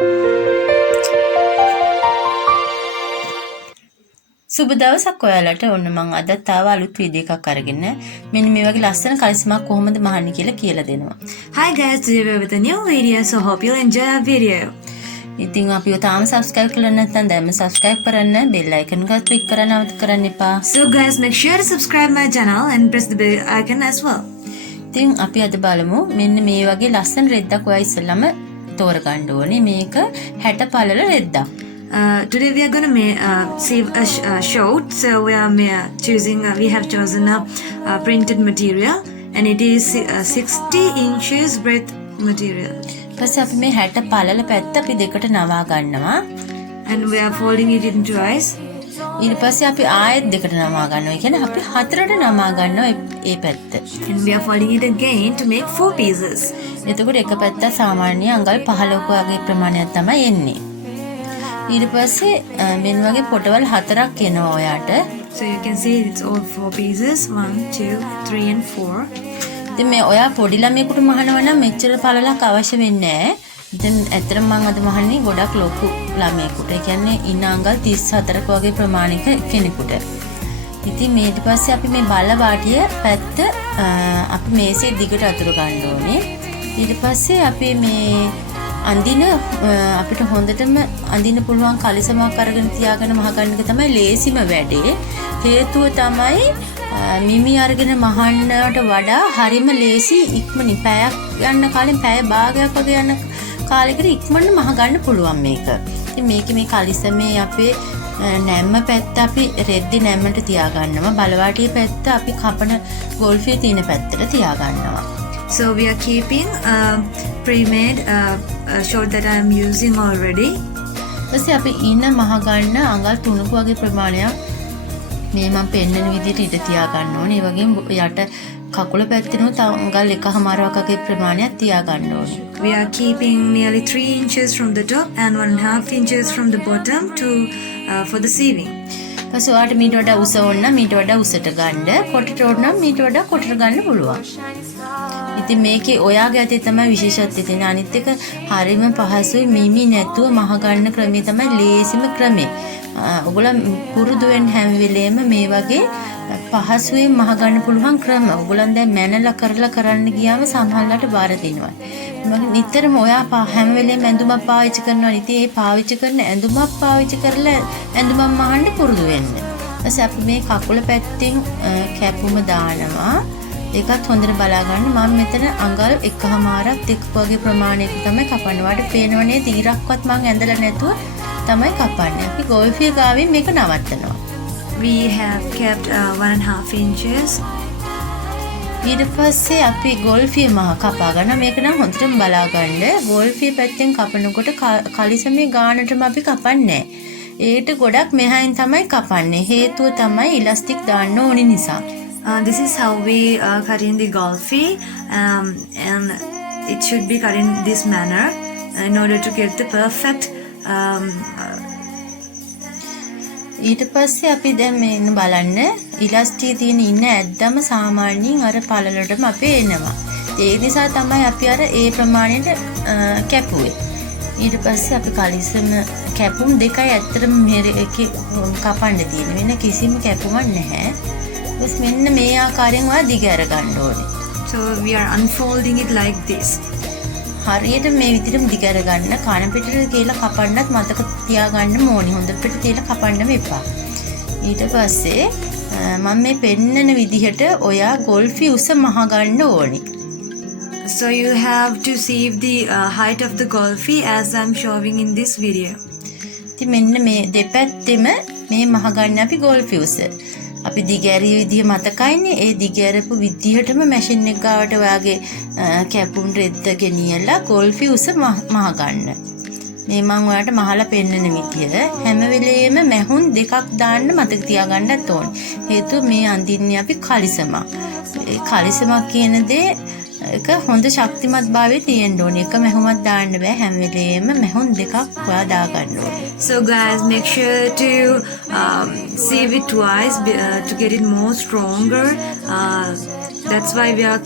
සුබ දවසක් ඔයාලට. ඔන්න මං අද තව අලුත් වීඩියෝ එකක් අරගෙන මෙන්න මේ වගේ ලස්සන කලිසමක් කොහොමද මහන්නේ කියලා කියලා දෙනවා. Hi guys, today we're with a new video, so hope you'll enjoy our video. ඉතින් අපිව තාම subscribe කරලා නැත්නම් දැන්ම subscribe කරන්න, bell icon එක click කරන්න අවුත් කරන්න එපා. So guys, make sure to subscribe my channel and press the bell icon as well. ඉතින් අපි අද බලමු මෙන්න මේ වගේ ලස්සන රෙද්දක් ඔයා ඉස්සෙල්ලාම තෝරගන්න ඕනේ. මේක 60 පළල රෙද්දක්. Today we are going to save a short, so we have chosen a printed material and it is 60 inches breadth material. ඊපස්සේ අපි මේ 60 පළල පැත්ත අපි දෙකට නවා ගන්නවා and we are folding it in twice. ඊට පස්සේ අපි ආයෙත් දෙකට නවා ගන්නවා. ඒ කියන්නේ අපි හතරට නවා ගන්නවා මේ පැත්ත. And we are folding it again to make 4 pieces. එතකොට එක පැත්ත සාමාන්‍ය අඟල් 15ක වගේ ප්‍රමාණයක් තමයි එන්නේ. ඊට පස්සේ මෙන්න වගේ පොටවල් හතරක් එනවා ඔයාට. So you can see it's all 4 pieces, 1 2 3 and 4. ඉතින් මේ ඔයා පොඩි ළමයෙකුට මහනවා නම් මෙච්චර පළලක් අවශ්‍ය වෙන්නේ නැහැ. ඉතින් ඇත්තටම මම අද මහන්නේ ගොඩක් ලොකු ළමයෙකුට. ඒ කියන්නේ ඉන්න අඟල් 34ක වගේ ප්‍රමාණික කෙනෙකුට. ඉතින් ඊට පස්සේ අපි මේ බල්ල වාටිය පැත්ත අපි මේසේ දිගට අතුරු ගන්න ඕනේ. ඊට පස්සේ අපි මේ අඳින අපිට හොඳටම අඳින්න පුළුවන් කලිසමක් අරගෙන තියාගෙන මහගන්න එක තමයි ලේසිම වැඩේ. හේතුව තමයි මිමි අරගෙන මහන්නට වඩා හරිම ලේසි ඉක්මනින් පැයක් යන කාලෙන් පැය භාගයක් වගේ යන කාලෙකට ඉක්මනට මහගන්න පුළුවන් මේක. ඉතින් මේකේ මේ කලිසමේ අපේ නැම්ම පැත්ත අපි රෙද්දි නැම්මට තියාගන්නවා. බලවාටියේ පැත්ත අපි කපන ගොල්ෆිය තියෙන පැත්තට තියාගන්නවා. So we are keeping pre-made short that I am using already. ඊපස්සේ අපි ඉන්න මහගන්න අඟල් 3ක වගේ ප්‍රමාණයක් මේ මම පෙන්නන විදිහට ඉඳ තියා ගන්න ඕනේ. ඒ වගේම යට කකුල පැත්තෙනුත් අඟල් 1.5ක වගේ ප්‍රමාණයක් තියා ගන්න ඕනේ. We are keeping nearly 3 inches from the top and 1.5 inches from the bottom for the sieving. ඊපස්සේ ඔයාලට මීට වඩා උස ඕන නම් මීට වඩා උසට ගන්න. කොටට ඕන නම් මීට වඩා කොටට ගන්න පුළුවන්. ඉතින් මේකේ ඔයාගේ අතේ තමයි විශේෂත්වය තියෙන්නේ. අනිත් එක හරියම පහසුයි. මිමි නැතුව මහ ගන්න ක්‍රමය තමයි ලේසිම ක්‍රමය. ඔයගොල්ලෝ පුරුදු වෙන්න හැම වෙලේම මේ වගේ පහසුවෙන් මහ ගන්න පුළුවන් ක්‍රම. ඔයගොල්ලන් දැන් මැනලා කරලා කරන්න ගියාම සමහරවිට බාර දෙනවා. මම නිතරම ඔයා හැම වෙලේම ඇඳුමක් පාවිච්චි කරනවා. ඉතින් ඒ පාවිච්චි කරන ඇඳුමක් පාවිච්චි කරලා ඇඳුමක් මහන්න පුරුදු වෙන්න. ඊපස්සේ අපි මේ කකුල පැත්තෙන් කැපුම දානවා. ඒකත් හොඳට බලා ගන්න. මම මෙතන අඟල් 1.5ක් දෙක වගේ ප්‍රමාණයක තමයි කපන්නේ. වාට පේනවනේ තීරක්වත් මම ඇඳලා නැතුව තමයි කපන්නේ. අපි ගොල්ෆිය ගාවින් මේක නවත්තනවා. We have kept 1.5 inches. ඊට පස්සේ අපි ගොල්ෆිය මහ කපා ගන්න. මේක නම් හොඳටම බලා ගන්න. ගොල්ෆිය පැත්තෙන් කපනකොට කලිසමේ ගානටම අපි කපන්නේ නැහැ. ඒකට ගොඩක් මෙහායින් තමයි කපන්නේ. හේතුව තමයි ඉලාස්ටික් දාන්න ඕනි නිසා. This is how we cut in the golfy, and it should be cut in this manner in order to get the perfect ඊට පස්සේ අපි දැන් මේන බලන්න ඉලාස්ටික් තියෙන ඉන්න ඇද්දම සාමාන්‍යයෙන් අර පළලටම අපේ එනවා. ඒ නිසා තමයි අපි අර ඒ ප්‍රමාණයට කැපුවේ. ඊට පස්සේ අපි කලිසම කැපුම් දෙකයි ඇත්තටම මේකේ කපන්න තියෙන. වෙන කිසිම කැපුමක් නැහැ. බස් මෙන්න මේ ආකාරයෙන් ඔයා දිග අර ගන්න ඕනේ. So we are unfolding it like this. හරියට මේ විදිහටම දිග අර ගන්න. කන පිටට කියලා කපන්නත් මතක තියාගන්න ඕනේ. හොඳට තියලා කපන්නම එපා. ඊට පස්සේ මම මේ පෙන්නන විදිහට ඔයා ගොල්ෆි උස මහ ගන්න ඕනේ. So you have to sieve the height of the golfy as I'm showing in this video. ඉතින් මෙන්න මේ දෙපැත්තෙම මේ මහ ගන්න අපි ගොල්ෆි උස. අපි දිගෑරිය විදිහ මතකයිනේ. ඒ දිගෑරපු විදිහටම මැෂින් එක ගාවට ඔයාගේ කැපුම් රෙද්ද ගෙනියලා ගොල්ෆි උස මහ ගන්න. මේ මම ඔයාලට මහලා පෙන්නන විදිය හැම වෙලේම මැහුන් දෙකක් දාන්න මතක තියාගන්නත් ඕනේ. හේතුව මේ අඳින්නේ අපි කලිසමක්. ඒ කලිසමක් කියන දේ එක හොඳ ශක්තිමත් භාවයේ තියෙන්න ඕනේ. එක මැහුමක් දාන්න බෑ. හැම වෙලේම මැහුන් දෙකක් ඔයා දා ගන්න ඕනේ. So guys, make sure to sieve it twice to get it more stronger. That's why we are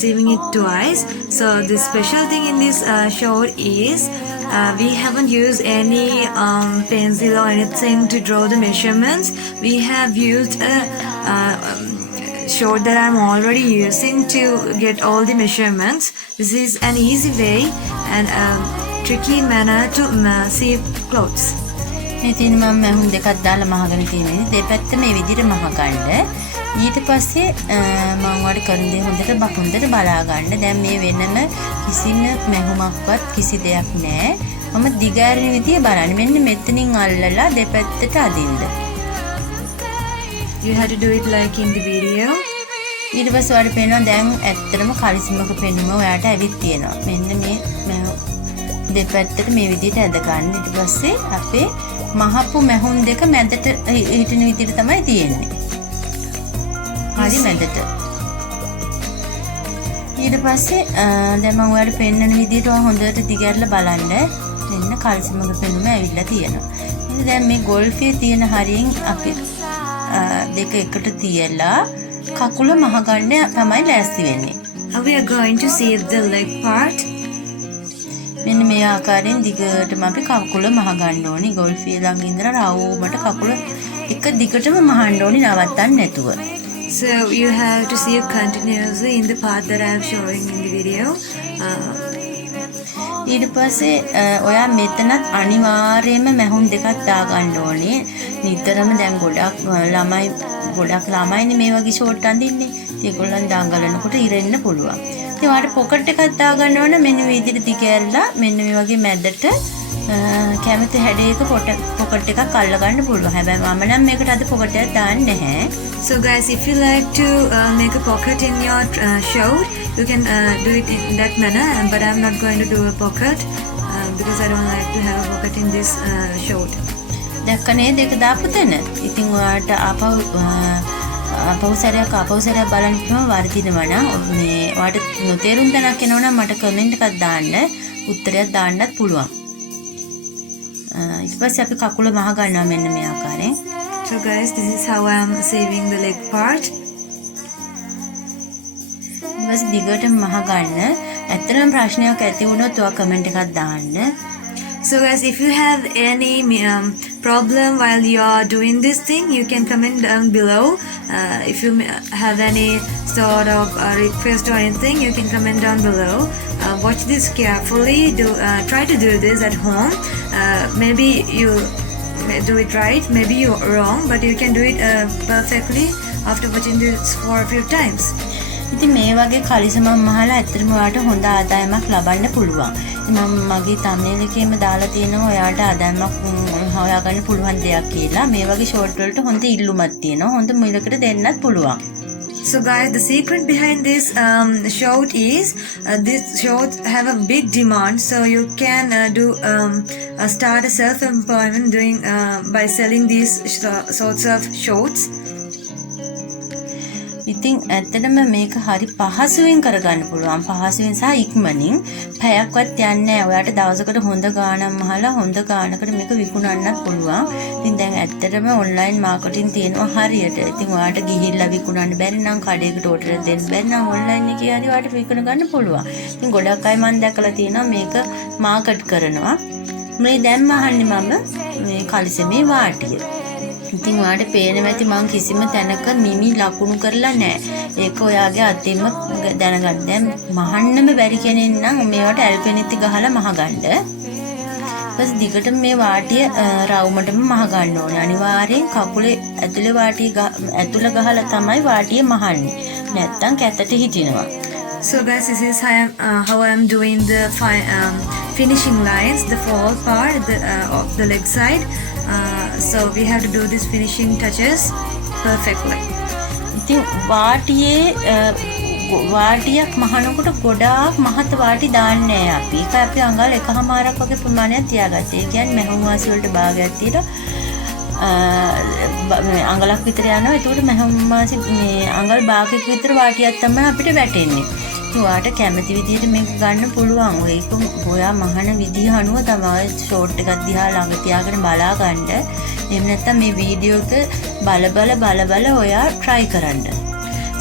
sieving it twice. So the special thing in this short is we haven't used any pencil or anything to draw the measurements. We have used a short that I'm already using to get all the measurements. This is an easy way and a tricky manner to save clothes. මේ තියෙන මම මැහුම් දෙකක් දාලා මහගෙන තියෙන්නේ. දෙපැත්ත මේ විදිහට මහගන්න. ඊට පස්සේ මම වඩ කරන දේ හොඳට බලා ගන්න. දැන් මේ වෙනම කිසිම මැහුමක්වත් කිසි දෙයක් නැහැ. මම දිගෑරෙන විදිය බලන්න. මෙන්න මෙතනින් අල්ලලා දෙපැත්තට අදින්න. You have to do it like in the video. ඊට පස්සේ ඔයාලට පේනවා දැන් ඇත්තටම කලිසමක පෙනුම ඔයාට ඇවිත් තියෙනවා. මෙන්න මේ දෙපැත්තට මේ විදිහට ඇද ගන්න. ඊට පස්සේ අපේ මහපු මැහුම් දෙක මැදට හිටින විදිහට තමයි තියෙන්නේ. හරි මැදට. ඊට පස්සේ දැන් මම ඔයාලට පෙන්නන විදිහට හොඳට දිගහැරලා බලන්න. මෙන්න කලිසමක පෙනුම ඇවිල්ලා තියෙනවා. ඉතින් දැන් මේ ගොල්ෆියේ තියෙන හරියෙන් අපි දෙක එකට තියලා කකුල මහගන්න තමයි ලෑස්ති වෙන්නේ. We are going to see the leg part. මෙන්න මේ ආකාරයෙන් දිගටම අපි කකුල මහගන්න ඕනි. ගොල්ෆිය ළඟ ඉඳලා රවුමට කකුල එක දිගටම මහන්න ඕනි නවත්තන්න නැතුව. So you have to see it continuously in the part that I am showing in the video. ඊට පස්සේ ඔයා මෙතනත් අනිවාර්යයෙන්ම මැහුම් දෙකක් දාගන්න ඕනේ. නිතරම දැන් ගොඩක් ළමයිනේ මේ වගේ ෂෝට් අඳින්නේ. ඉතින් ඒගොල්ලන් දඟලනකොට ඉරෙන්න පුළුවන්. ඉතින් ඔයාලට පොකට් එකක් දාගන්න ඕන. මෙන්න මේ විදිහට දිගෑරලා මෙන්න මේ වගේ මැදට කැමති හැඩයක පොකට් එකක් අල්ල ගන්න පුළුවන්. හැබැයි මම නම් මේකට අද පොකට් එකක් දාන්නේ නැහැ. So guys, if you like to make a pocket in your shirt, you can do it in that manner. But I'm not going to do a pocket because I don't like to have a pocket in this shirt. දැක්කනේ දෙක දාපු තැන. ඉතින් ඔයාලට ආපහු සැරයක් බලන්න පුළුවන් වර්ධිනවා නම් මේ ඔයාලට නොතේරුම් තැනක් එනවා නම් මට කමෙන්ට් එකක් දාන්න. උත්තරයක් දාන්නත් පුළුවන්. ඊට පස්සේ අපි කකුල මහ ගන්නවා මෙන්න මේ ආකාරයෙන්. So guys, this is how I am saving the leg part. Bus දිගටම මහ ගන්න. ඇත්තටම ප්‍රශ්නයක් ඇති වුණොත් ඔයා කමෙන්ට් එකක් දාන්න. So guys, if you have any problem while you are doing this thing, you can comment down below. If you have any sort of request or anything, you can comment down below. Watch this carefully. Try to do this at home. Maybe you do it right, maybe you're wrong, but you can do it perfectly after watching this for a few times. ඉතින් මේ වගේ කලිසමක් මහලා ඇත්තටම ඔයාලට හොඳ ආදායමක් ලබන්න පුළුවන්. මම මගේ thumbnail එකේම දාලා තියෙනවා ඔයාලට ආදායමක් හොයාගන්න පුළුවන් දෙයක් කියලා. මේ වගේ short වලට හොඳ ඉල්ලුමක් තියෙනවා. හොඳ මිලකට දෙන්නත් පුළුවන්. So guys, the secret behind this short is this shorts have a big demand, so you can start a self-employment doing by selling these sorts of shorts. ඉතින් ඇත්තටම මේක හරි පහසුවෙන් කරගන්න පුළුවන්. පහසුවෙන් සහ ඉක්මනින් පැයක්වත් යන්නේ නැහැ. ඔයාලට දවසකට හොඳ ගාණක් මහලා හොඳ ගාණකට මේක විකුණන්නත් පුළුවන්. ඉතින් දැන් ඇත්තටම ඔන්ලයින් මාකටිං තියෙනවා හරියට. ඉතින් ඔයාලට ගිහිල්ලා විකුණන්න බැරි නම් කඩේකට ඕඩර් දෙන්න බැරි නම් ඔන්ලයින් එකේ හරි ඔයාලට විකුණ ගන්න පුළුවන්. ඉතින් ගොඩක් අය මම දැකලා තියෙනවා මේක මාකට් කරනවා. මේ දැන් මහන්නේ මම මේ කලිසමේ වාටිය. ඉතින් ඔයාලට පේනවා ඇති මම කිසිම තැනක මිමි ලකුණු කරලා නැහැ. ඒක ඔයාගේ අතින්ම දැනගන්න. දැන් මහන්නම බැරි කෙනෙක් නම් මේවට ඇල්පෙනිති ගහලා මහගන්න. ඊපස් දිගට මේ වාටිය රවුමටම මහ ගන්න ඕනේ. අනිවාර්යෙන් කකුලේ ඇතුලේ වාටිය ඇතුල ගහලා තමයි වාටිය මහන්නේ. නැත්තම් කැතට හිටිනවා. So guys, this is how I am doing the finishing lines, the fall part of the leg side. So we have to do these finishing touches perfectly. ඉතින් වාටියක් මහනකොට ගොඩාක් මහත් වාටි දාන්නේ නැහැ අපි. ඒක අපි අඟල් එකමාරක් වගේ ප්‍රමාණයක් තියාගත්තා. ඒ කියන්නේ මැහුම් වාසි වලට භාගයක් තියෙනවා. අඟලක් විතර යනවා. ඒකට මැහුම් වාසි මේ අඟල් භාගයක විතර වාටියක් තමයි අපිට වැටෙන්නේ. ඔයාට කැමති විදිහට මේක ගන්න පුළුවන්. ඒක ඔයා මහන විදිහ අනුව තමයි ෂෝට් එකක් දිහා ළඟ තියාගෙන බලා ගන්න. එහෙම නැත්නම් මේ වීඩියෝ එක බල ඔයා try කරන්න.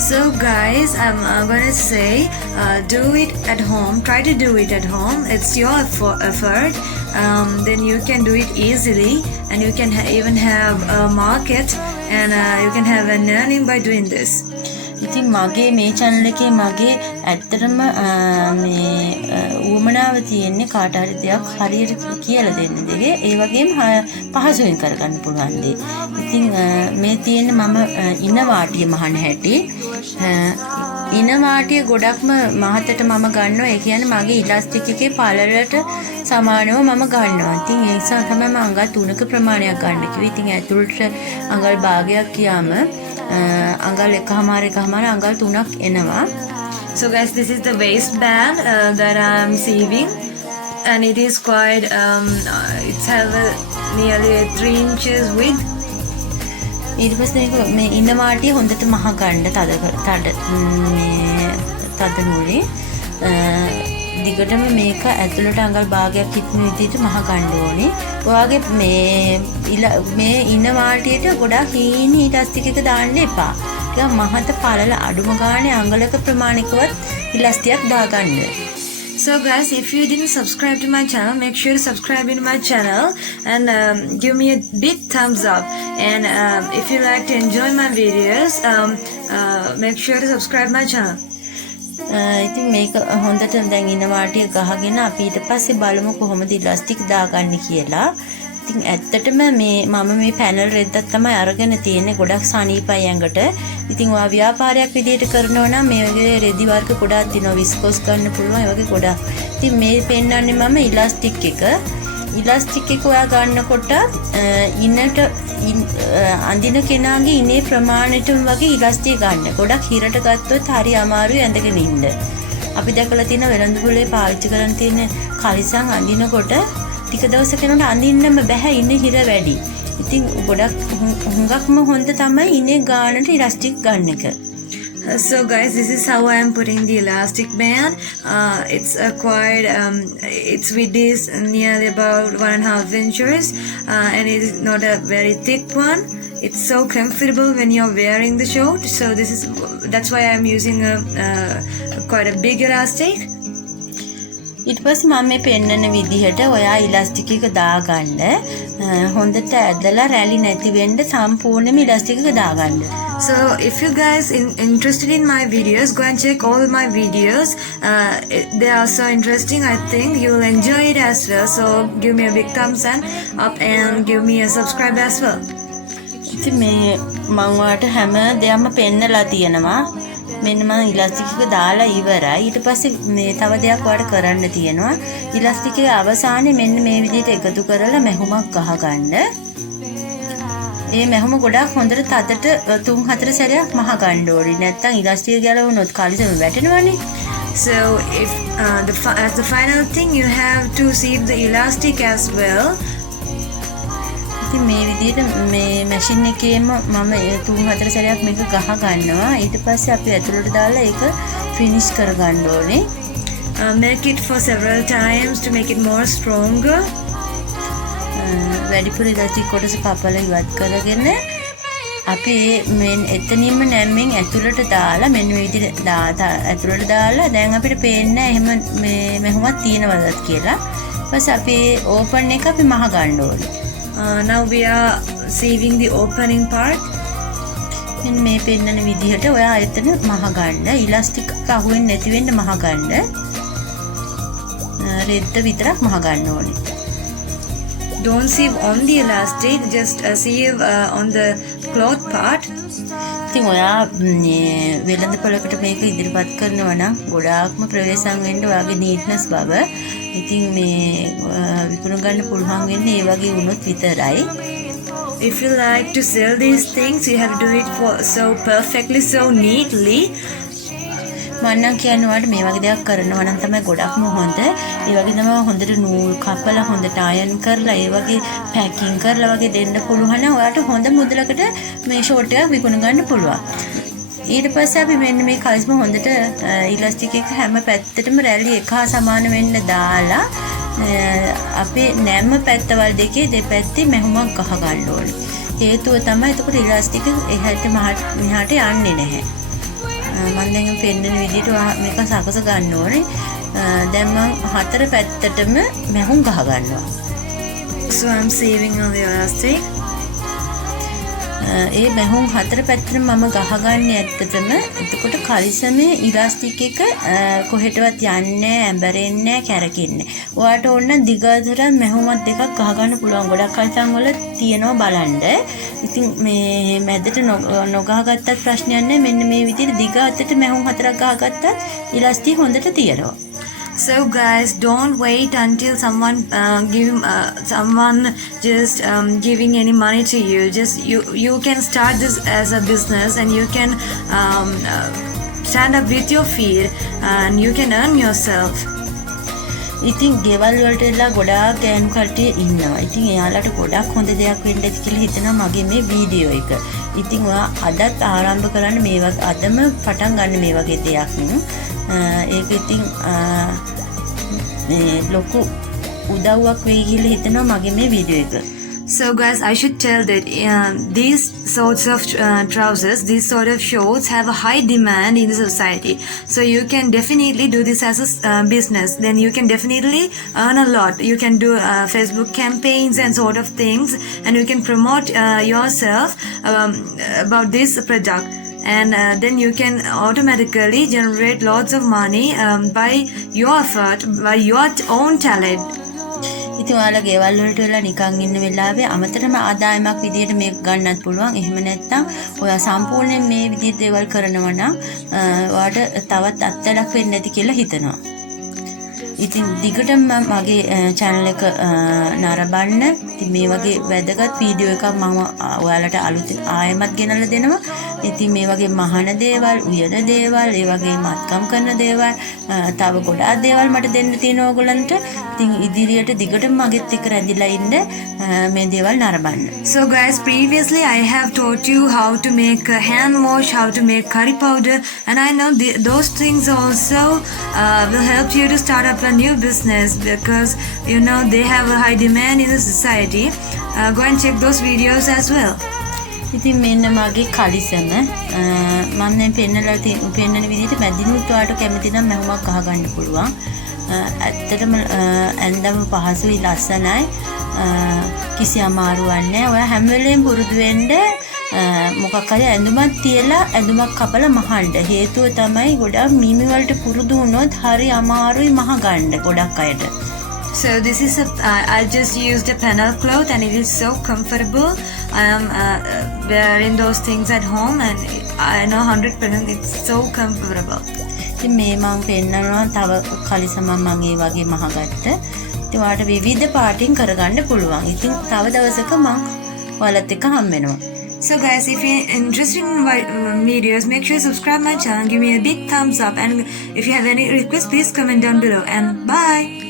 So guys, I'm gonna say do it at home. Try to do it at home. It's your effort. then you can do it easily, and you can even have a market, and you can have an earning by doing this. ඉතින් මගේ මේ channel එකේ මගේ ඇත්තටම මේ උවමනාව තියෙන්නේ කාට හරි දෙයක් හරියට කියලා දෙන්න දෙකේ ඒ වගේම පහසුවෙන් කරගන්න පුළුවන් දේ. ඉතින් මේ තියෙන්නේ මම ඉන වාටිය මහන හැටි. ඉන වාටිය ගොඩක්ම මහතට මම ගන්නවා. ඒ කියන්නේ මගේ ඉලාස්ටික් එකේ පළලට සමානව මම ගන්නවා. ඉතින් ඒ නිසා තමයි මම අඟල් 3ක ප්‍රමාණයක් ගන්න කිව්වේ. ඉතින් ඇතුළට අඟල් භාගයක් කියාම අඟල් එකමාර අඟල් 3ක් එනවා. So guys, this is the waistband that I'm sieving, and it is quite it's have nearly 3 inches width. ඊට පස්සේ මේ ඉන්න මාටිය හොඳට මහ ගන්න තද නූලේ දිගටම මේක ඇතුළට අඟල් භාගයක් ඉක්ම විදිහට මහ ගන්න ඕනේ. ඔයාගේ මේ ඉන්න මාටියට ගොඩාක් හීන ඉලාස්ටික් එක දාන්න එපා. ටිකක් මහත පළල අඩුම ගානේ අඟලක ප්‍රමාණිකවත් ඉලාස්ටික් දාගන්න. So guys, if you didn't subscribe to my channel, make sure to subscribe in my channel and give me a big thumbs up. And if you like to enjoy my videos, make sure to subscribe my channel. ඉතින් මේක හොඳට දැන් ඉන වාටිය ගහගෙන අපි ඊට පස්සේ බලමු කොහොමද ඉලාස්ටික් දාගන්නේ කියලා. ඉතින් ඇත්තටම මම මේ පැනල් රෙද්දක් තමයි අරගෙන තියෙන්නේ. ගොඩක් සනීපයි ඇඟට. ඉතින් ඔයා ව්‍යාපාරයක් විදිහට කරනවා නම් මේ වගේ රෙදි වර්ග ගොඩක් දිනවා. විස්කොස් ගන්න පුළුවන්. ඒ වගේ ගොඩක්. ඉතින් මේ පෙන්නන්නේ මම ඉලාස්ටික් එක. ඉලාස්ටික් එක ඔයා ගන්නකොට ඉනට අඳින කෙනාගේ ඉනේ ප්‍රමාණයටම වගේ ඉලාස්ටික් ගන්න. ගොඩක් හිරට ගත්තොත් හරි අමාරුයි ඇඳගෙන ඉන්න. අපි දැකලා තියෙන වෙළඳ පොලේ පාවිච්චි කරන් තියෙන කලිසම් අඳිනකොට ටික දවසක යනකොට අඳින්නම බෑ ඉන්නේ හිර වැඩි. ඉතින් ගොඩක් හුඟක්ම හොඳ තමයි ඉනේ ගානට ඉලාස්ටික් ගන්න එක. So guys, this is how I am putting the elastic band. It's quite its width is nearly about 1.5 inches, and it is not a very thick one. It's so comfortable when you're wearing the short. So that's why I'm using quite a big elastic. ඊට පස්සේ මම මේ පෙන්නන විදිහට ඔයා elastic එක දාගන්න. හොඳට ඇදලා රැලි නැති වෙන්න සම්පූර්ණයෙන්ම ඉලාස්ටික් එක දාගන්න. So if you guys interested in my videos, go and check all my videos. They are so interesting. I think you will enjoy it as well. So give me a big thumbs up and give me a subscribe as well. ඉතින් මේ මම ඔයාලට හැම දෙයක්ම පෙන්නලා තියෙනවා. මෙන්න මම ඉලාස්ටික් එක දාලා ඉවරයි. ඊට පස්සේ මේ තව දෙයක් ඔයාලට කරන්න තියෙනවා. ඉලාස්ටික් එකේ අවසානයේ මෙන්න මේ විදිහට එකතු කරලා මැහුමක් ගහගන්න. ඒ මැහුම ගොඩක් හොඳට තදට 3-4 සැරයක් මහ ගන්න ඕනේ. නැත්තම් elastic ගැලවුනොත් කලිසම වැටෙනවනේ. So if as the final thing, you have to sieve the elastic as well. ඉතින් මේ විදිහට මේ මැෂින් එකේම මම 3-4 සැරයක් මේක ගහ ගන්නවා. ඊට පස්සේ අපි ඇතුළට දාලා ඒක ෆිනිෂ් කරගන්න ඕනේ. Make it for several times to make it more stronger. වැඩිපුර ඉලාස්ටික් කොටස කපලා ඉවත් කරගෙන අපි මෙන් එතනින්ම නැම්මෙන් ඇතුළට දාලා මෙන්න මේ විදිහට ඇතුළට දාලා දැන් අපිට පේන්නේ එහෙම මේ මෙහෙමක් තියෙනවද කියලා. ඊපස්සේ අපි ඕපන් එක අපි මහ ගන්න ඕනේ. Now we are sieving the opening part. මෙන්න මේ පෙන්නන විදිහට ඔයා එතන මහ ගන්න. ඉලාස්ටික් අහුවෙන්නේ නැති වෙන්න මහ ගන්න. රෙද්ද විතරක් මහ ගන්න ඕනේ. Don't sieve on the elastic, just sieve on the cloth part. ඉතින් ඔයා වෙළඳ පොලකට මේක ඉදිරිපත් කරනවා නම් ගොඩාක්ම ප්‍රවේශම් වෙන්න ඔයාගේ නීට්නස් බව. ඉතින් මේ විකුණ ගන්න පුළුවන් වෙන්නේ ඒ වගේ වුණොත් විතරයි. If you like to sell these things, you have to do it so perfectly, so neatly. මන්නම් කියන්නේ ඔයාලට මේ වගේ දෙයක් කරනවා නම් තමයි ගොඩක්ම හොඳ. ඒ වගේ තමයි හොඳට නූල් කපලා හොඳට අයන් කරලා ඒ වගේ පැකින් කරලා වගේ දෙන්න පුළුවන් නම් ඔයාලට හොඳ මුදලකට මේ ෂෝට් එකක් විකුණ ගන්න පුළුවන්. ඊට පස්සේ අපි මෙන්න මේ කලිස්ම හොඳට ඉලාස්ටික් එක හැම පැත්තටම රැලි එක හා සමාන වෙන්න දාලා අපේ නැම්ම පැත්තවල් දෙකේ දෙපැත්තේ මැහුමක් ගහ ගන්න ඕනේ. හේතුව තමයි එතකොට ඉලාස්ටික් එහාට මෙහාට යන්නේ නැහැ. මම දැන් පෙන්නන විදිහට මේක සකස ගන්න ඕනේ. දැන් මම 4 පැත්තටම මැහුම් ගහ ගන්නවා. So I'm saving on the elastic. ඒ මැහුම් හතර පැත්තට මම ගහගන්නේ ඇත්තටම. එතකොට කලිසමේ ඉලාස්ටික් එක කොහෙටවත් යන්නේ ඇඹරෙන්නේ කැරකෙන්නේ. ඔයාට ඕන නම් දිගටම මැහුමක් දෙකක් ගහගන්න පුළුවන්. ගොඩක් කලිසම් වල තියෙනවා බලන්න. ඉතින් මේ මැදට නොගහගත්තත් ප්‍රශ්නයක් නැහැ. මෙන්න මේ විදිහට දිග අතට මැහුම් හතරක් ගහගත්තත් ඉලාස්ටික් හොඳට තියෙනවා. So guys, don't wait until someone just giving any money to you. Just you can start this as a business, and you can stand up with your feet, and you can earn yourself. ඉතින් ගෙවල් වලට එලා ගොඩාක් ගෑනු කට්ටිය ඉන්නවා. ඉතින් එයාලට ගොඩක් හොඳ දෙයක් වෙන්න ඇති කියලා හිතනවා මගේ මේ වීඩියෝ එක. ඉතින් ඔයා අදත් ආරම්භ කරන්න මේ වගේ අදම පටන් ගන්න මේ වගේ දෙයක්. ඒක ඉතින් මේ ලොකු උදව්වක් වෙයි කියලා හිතනවා මගේ මේ වීඩියෝ එක. So guys, I should tell that these sorts of trousers, these sort of shorts have a high demand in the society. So you can definitely do this as a business. Then you can definitely earn a lot. You can do Facebook campaigns and sort of things, and you can promote yourself about this product. And then you can automatically generate lots of money by your effort, by your own talent. ඉතින් ඔයාලා ගෙවල් වලට වෙලා නිකන් ඉන්න වෙලාවේ අමතරම ආදායමක් විදියට මේක ගන්නත් පුළුවන්. එහෙම නැත්නම් ඔයා සම්පූර්ණයෙන් මේ විදිහට දේවල් කරනවා නම් ඔයාට තවත් අත්දැකක් වෙන්න ඇති කියලා හිතනවා. ඉතින් දිගටම මගේ channel එක නරඹන්න. ඉතින් මේ වගේ වැදගත් වීඩියෝ එකක් මම ඔයාලට අලුත් ආයෙමත් ගෙනල්ලා දෙනවා. ඉතින් මේ වගේ මහාන දේවල්, උයන දේවල්, ඒ වගේ මත්කම් කරන දේවල්, තව ගොඩාක් දේවල් මට දෙන්න තියෙනවා ඔයගලන්ට. ඉතින් ඉදිරියට දිගටම මගෙත් එක්ක රැඳිලා ඉන්න මේ දේවල් නරඹන්න. So guys, previously I have taught you how to make hand wash, how to make curry powder, and I know those things also will help you to start up a new business, because you know they have a high demand in the society. Go and check those videos as well. ඉතින් මෙන්න මගේ කලිසම මම දැන් පෙන්නන විදිහට මැදිනුත් ඔයාලට කැමති නම් මැහුමක් ගහගන්න පුළුවන්. ඇත්තටම ඇඳම පහසුයි, ලස්සනයි, කිසි අමාරුවක් නැහැ. ඔයා හැම වෙලේම පුරුදු වෙන්න මොකක් හරි ඇඳුමක් තියලා ඇඳුමක් කපලා මහන්න. හේතුව තමයි ගොඩක් මීමි වලට පුරුදු වුණොත් හරි අමාරුයි මහ ගන්න ගොඩක් අයට. So this is I just used a panel cloth, and it is so comfortable. I am wearing those things at home, and I know 100% it's so comfortable. ඉතින් මේ මම පෙන්නනවා තව කලිසම මම ඒ වගේ මහගත්ත. ඉතින් ඔයාලට විවිධ පාටින් කරගන්න පුළුවන්. ඉතින් තව දවසක මම ඔයාලත් එක්ක හම් වෙනවා. So guys, if you're interested in my videos, make sure you subscribe my channel, give me a big thumbs up, and if you have any requests, please comment down below, and bye.